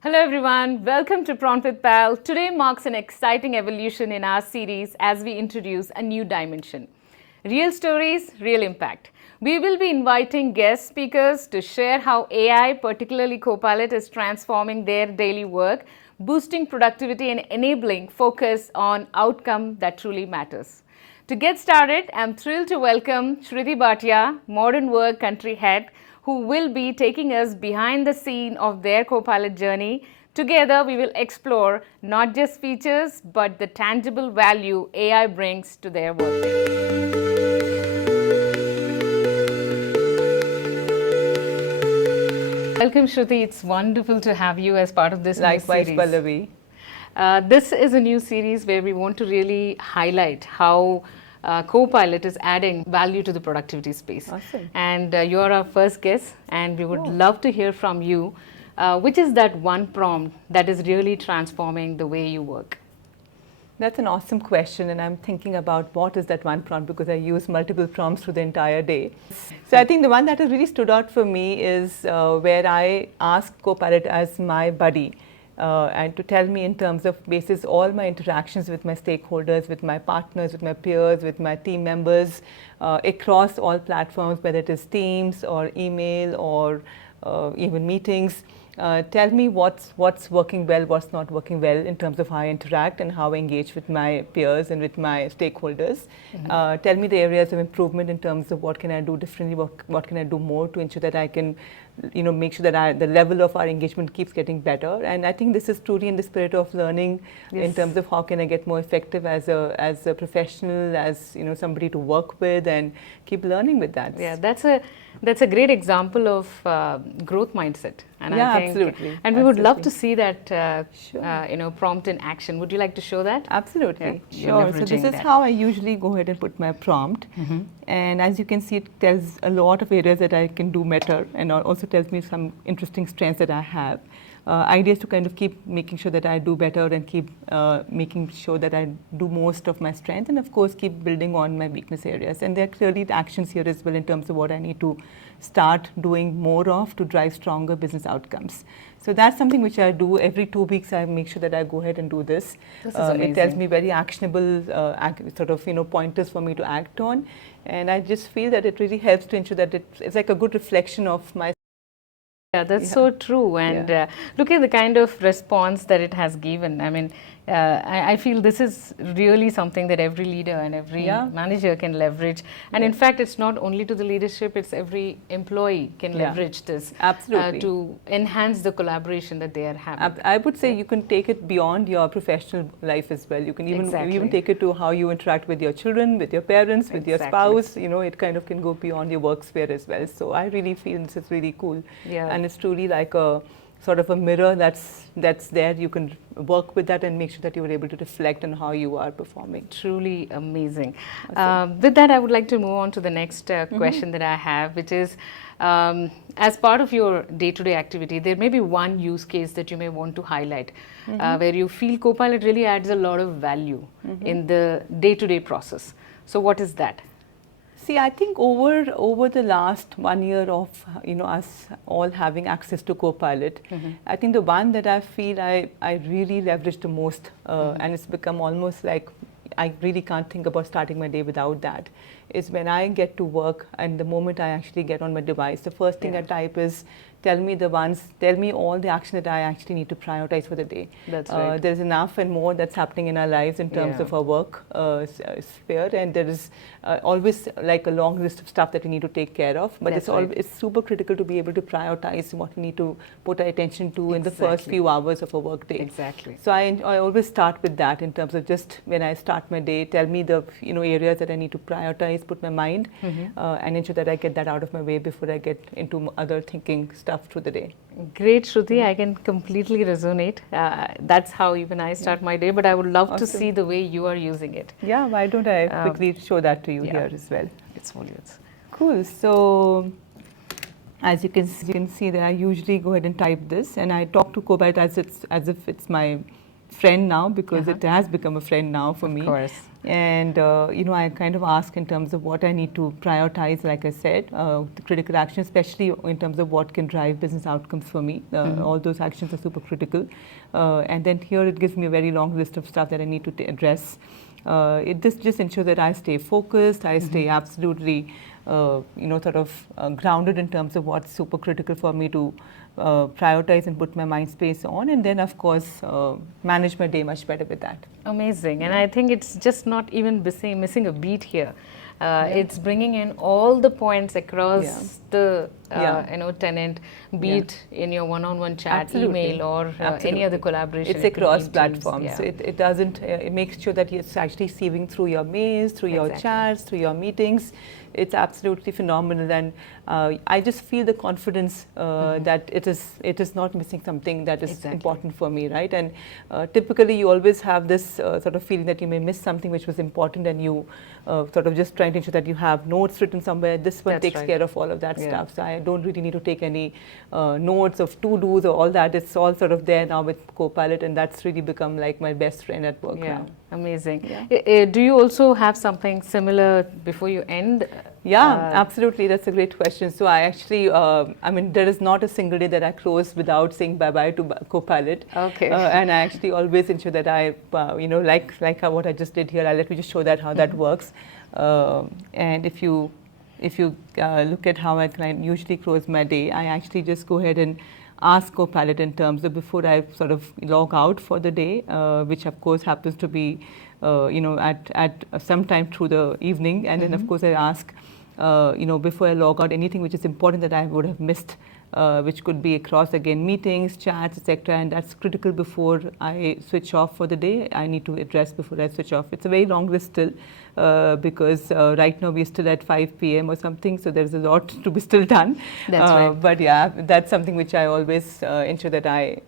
Hello everyone, welcome to Prompt with Pal. Today marks an exciting evolution in our series as we introduce a new dimension. Real stories, real impact. We will be inviting guest speakers to share how AI, particularly Copilot, is transforming their daily work, boosting productivity and enabling focus on outcome that truly matters. To get started, I'm thrilled to welcome Shruti Bhatia, Modern Work Country Head, who will be taking us behind the scene of their Copilot journey. Together, we will explore not just features, but the tangible value AI brings to their workday. Welcome, Shruti. It's wonderful to have you as part of this new series. Likewise, Pallavi. This is a new series where we want to really highlight how Copilot is adding value to the productivity space. Awesome. And you're our first guest, and we would love to hear from you. Which is that one prompt that is really transforming the way you work? That's an awesome question, and I'm thinking about what is that one prompt because I use multiple prompts through the entire day. So I think the one that has really stood out for me is where I ask Copilot as my buddy. And to tell me in terms of basis all my interactions with my stakeholders, with my partners, with my peers, with my team members across all platforms, whether it is Teams or email or even meetings. Tell me what's working well, what's not working well in terms of how I interact and how I engage with my peers and with my stakeholders. Tell me the areas of improvement in terms of what can I do differently, what can I do more to ensure that I can make sure that the level of our engagement keeps getting better. And I think this is truly in the spirit of learning in terms of how can I get more effective as a professional, as somebody to work with, and keep learning with that. Yeah, that's a great example of growth mindset. And yeah, I think, absolutely. And we would love to see that prompt in action. Would you like to show that? Absolutely. Yeah, sure. So this is how I usually go ahead and put my prompt. And as you can see, it tells a lot of areas that I can do better, and also tells me some interesting strengths that I have. Ideas to kind of keep making sure that I do better and keep making sure that I do most of my strength, and of course keep building on my weakness areas. And there are clearly the actions here as well in terms of what I need to start doing more of to drive stronger business outcomes. So that's something which I do every 2 weeks. I make sure that I go ahead and do this. This is amazing. It tells me very actionable sort of pointers for me to act on, and I just feel that it really helps to ensure that it's like a good reflection of my. Yeah, that's so true. And look at the kind of response that it has given. I mean, I feel this is really something that every leader and every manager can leverage. And in fact, it's not only to the leadership, it's every employee can leverage this to enhance the collaboration that they are having. I would say you can take it beyond your professional life as well. You can even take it to how you interact with your children, with your parents, with your spouse. It kind of can go beyond your work sphere as well. So I really feel this is really cool. Yeah. And it's truly like a sort of a mirror that's there. You can work with that and make sure that you are able to reflect on how you are performing. Truly amazing. Awesome. With that, I would like to move on to the next question that I have, which is, as part of your day-to-day activity, there may be one use case that you may want to highlight where you feel Copilot really adds a lot of value in the day-to-day process. So what is that? See, I think over the last 1 year of us all having access to Copilot, I think the one that I feel I really leverage the most, and it's become almost like I really can't think about starting my day without that, is when I get to work and the moment I actually get on my device, the first thing I type is tell me all the action that I actually need to prioritize for the day. That's right. There's enough and more that's happening in our lives in terms of our work sphere, and there is always like a long list of stuff that we need to take care of. But it's super critical to be able to prioritize what we need to put our attention to in the first few hours of a work day. Exactly. So I always start with that in terms of just when I start my day, tell me the areas that I need to prioritize, put my mind, and ensure that I get that out of my way before I get into other thinking stuff through the day. Great, Shruti. I can completely resonate. That's how even I start my day, but I would love to see the way you are using it. Yeah, why don't I quickly show that to you here as well. It's volumes. Cool. So as you can see that I usually go ahead and type this, and I talk to Copilot as if it's my friend now because it has become a friend now for me. Of course. And I kind of ask in terms of what I need to prioritize, like I said, the critical action, especially in terms of what can drive business outcomes for me. All those actions are super critical. And then here it gives me a very long list of stuff that I need to address. It just ensures that I stay focused, I stay absolutely, grounded in terms of what's super critical for me to prioritize and put my mind space on, and then of course manage my day much better with that. Amazing. And I think it's just not even missing a beat here. It's bringing in all the points across the tenant, be it in your one-on-one chat, email, or any other collaboration. It's across platforms. So it doesn't, it makes sure that it's actually sieving through your mails, through your chats, through your meetings. It's absolutely phenomenal, and I just feel the confidence that it is not missing something that is important for me, right? And typically you always have this sort of feeling that you may miss something which was important, and you sort of just trying to ensure that you have notes written somewhere. This one takes care of all of that stuff. So I don't really need to take any notes of to-dos or all that. It's all sort of there now with Copilot, and that's really become like my best friend at work now. Amazing. Do you also have something similar before you end? Yeah, absolutely. That's a great question. So I actually, there is not a single day that I close without saying bye-bye to Copilot. Okay. And I actually always ensure that I, like what I just did here, let me just show that how that works. And if you look at how I can usually close my day, I actually just go ahead and ask Copilot in terms of before I sort of log out for the day, which of course happens to be, at some time through the evening. And then of course I ask, before I log out, anything which is important that I would have missed, which could be across again meetings, chats, etc. And that's critical before I switch off for the day. I need to address before I switch off. It's a very long list still, because right now we're still at 5 p.m. or something, so there's a lot to be still done. That's right. But yeah, that's something which I always ensure that I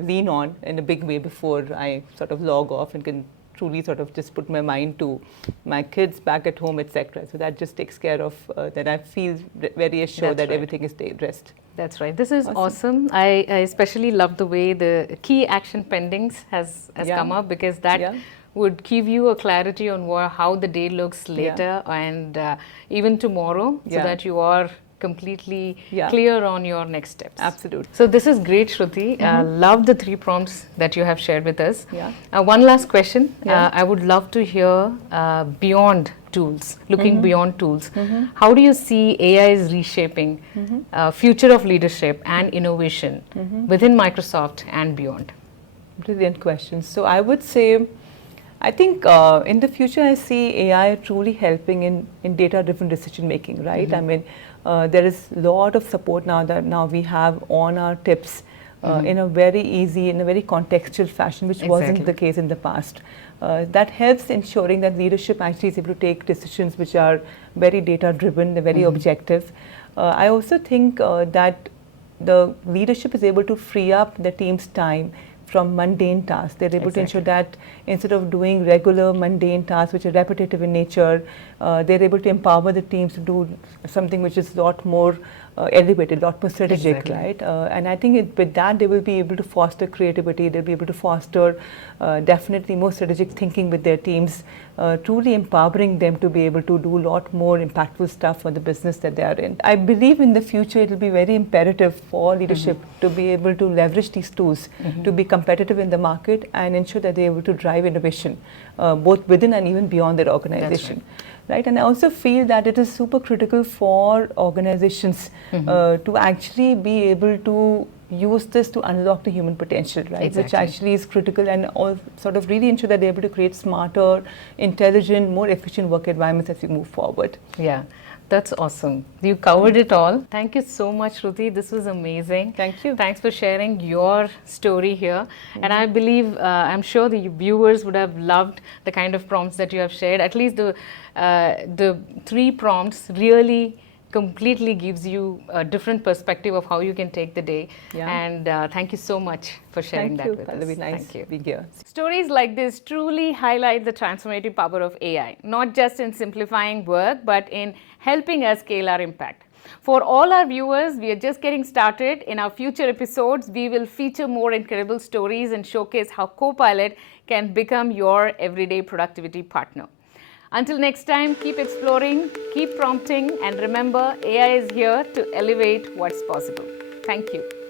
lean on in a big way before I sort of log off and can truly sort of just put my mind to my kids back at home, etc. So that just takes care of that. I feel very assured that everything is addressed. That's right. This is awesome. I especially love the way the key action pendings has come up, because that would give you a clarity on how the day looks later and even tomorrow, so that you are completely clear on your next steps. Absolutely. So this is great, Shruti. Love the 3 prompts that you have shared with us. One last question. I would love to hear beyond tools, looking beyond tools. How do you see AI is reshaping future of leadership and innovation within Microsoft and beyond? Brilliant question. So I would say, I think in the future I see AI truly helping in data-driven decision making, right? I mean, there is a lot of support now that we have on our tips in a very easy, in a very contextual fashion, which wasn't the case in the past. That helps ensuring that leadership actually is able to take decisions which are very data-driven, they're very objective. I also think that the leadership is able to free up the team's time from mundane tasks. They're able to ensure that instead of doing regular mundane tasks which are repetitive in nature, they're able to empower the teams to do something which is a lot more elevated, a lot more strategic, right? And I think with that they will be able to foster creativity, they'll be able to foster definitely more strategic thinking with their teams, truly empowering them to be able to do a lot more impactful stuff for the business that they are in. I believe in the future it will be very imperative for leadership to be able to leverage these tools to be competitive in the market and ensure that they're able to drive innovation both within and even beyond their organization. Right, and I also feel that it is super critical for organizations to actually be able to use this to unlock the human potential, right? Which actually is critical, and all sort of really ensure that they're able to create smarter, intelligent, more efficient work environments as we move forward. Yeah. That's awesome. You covered it all. Thank you so much, Shruti. This was amazing. Thank you. Thanks for sharing your story here. And I believe, I'm sure the viewers would have loved the kind of prompts that you have shared. At least the 3 prompts really completely gives you a different perspective of how you can take the day. And thank you so much for sharing that with us. Thank you. Nice being here. Stories like this truly highlight the transformative power of AI, not just in simplifying work, but in helping us scale our impact. For all our viewers, we are just getting started. In our future episodes, we will feature more incredible stories and showcase how Copilot can become your everyday productivity partner. Until next time, keep exploring, keep prompting, and remember, AI is here to elevate what's possible. Thank you.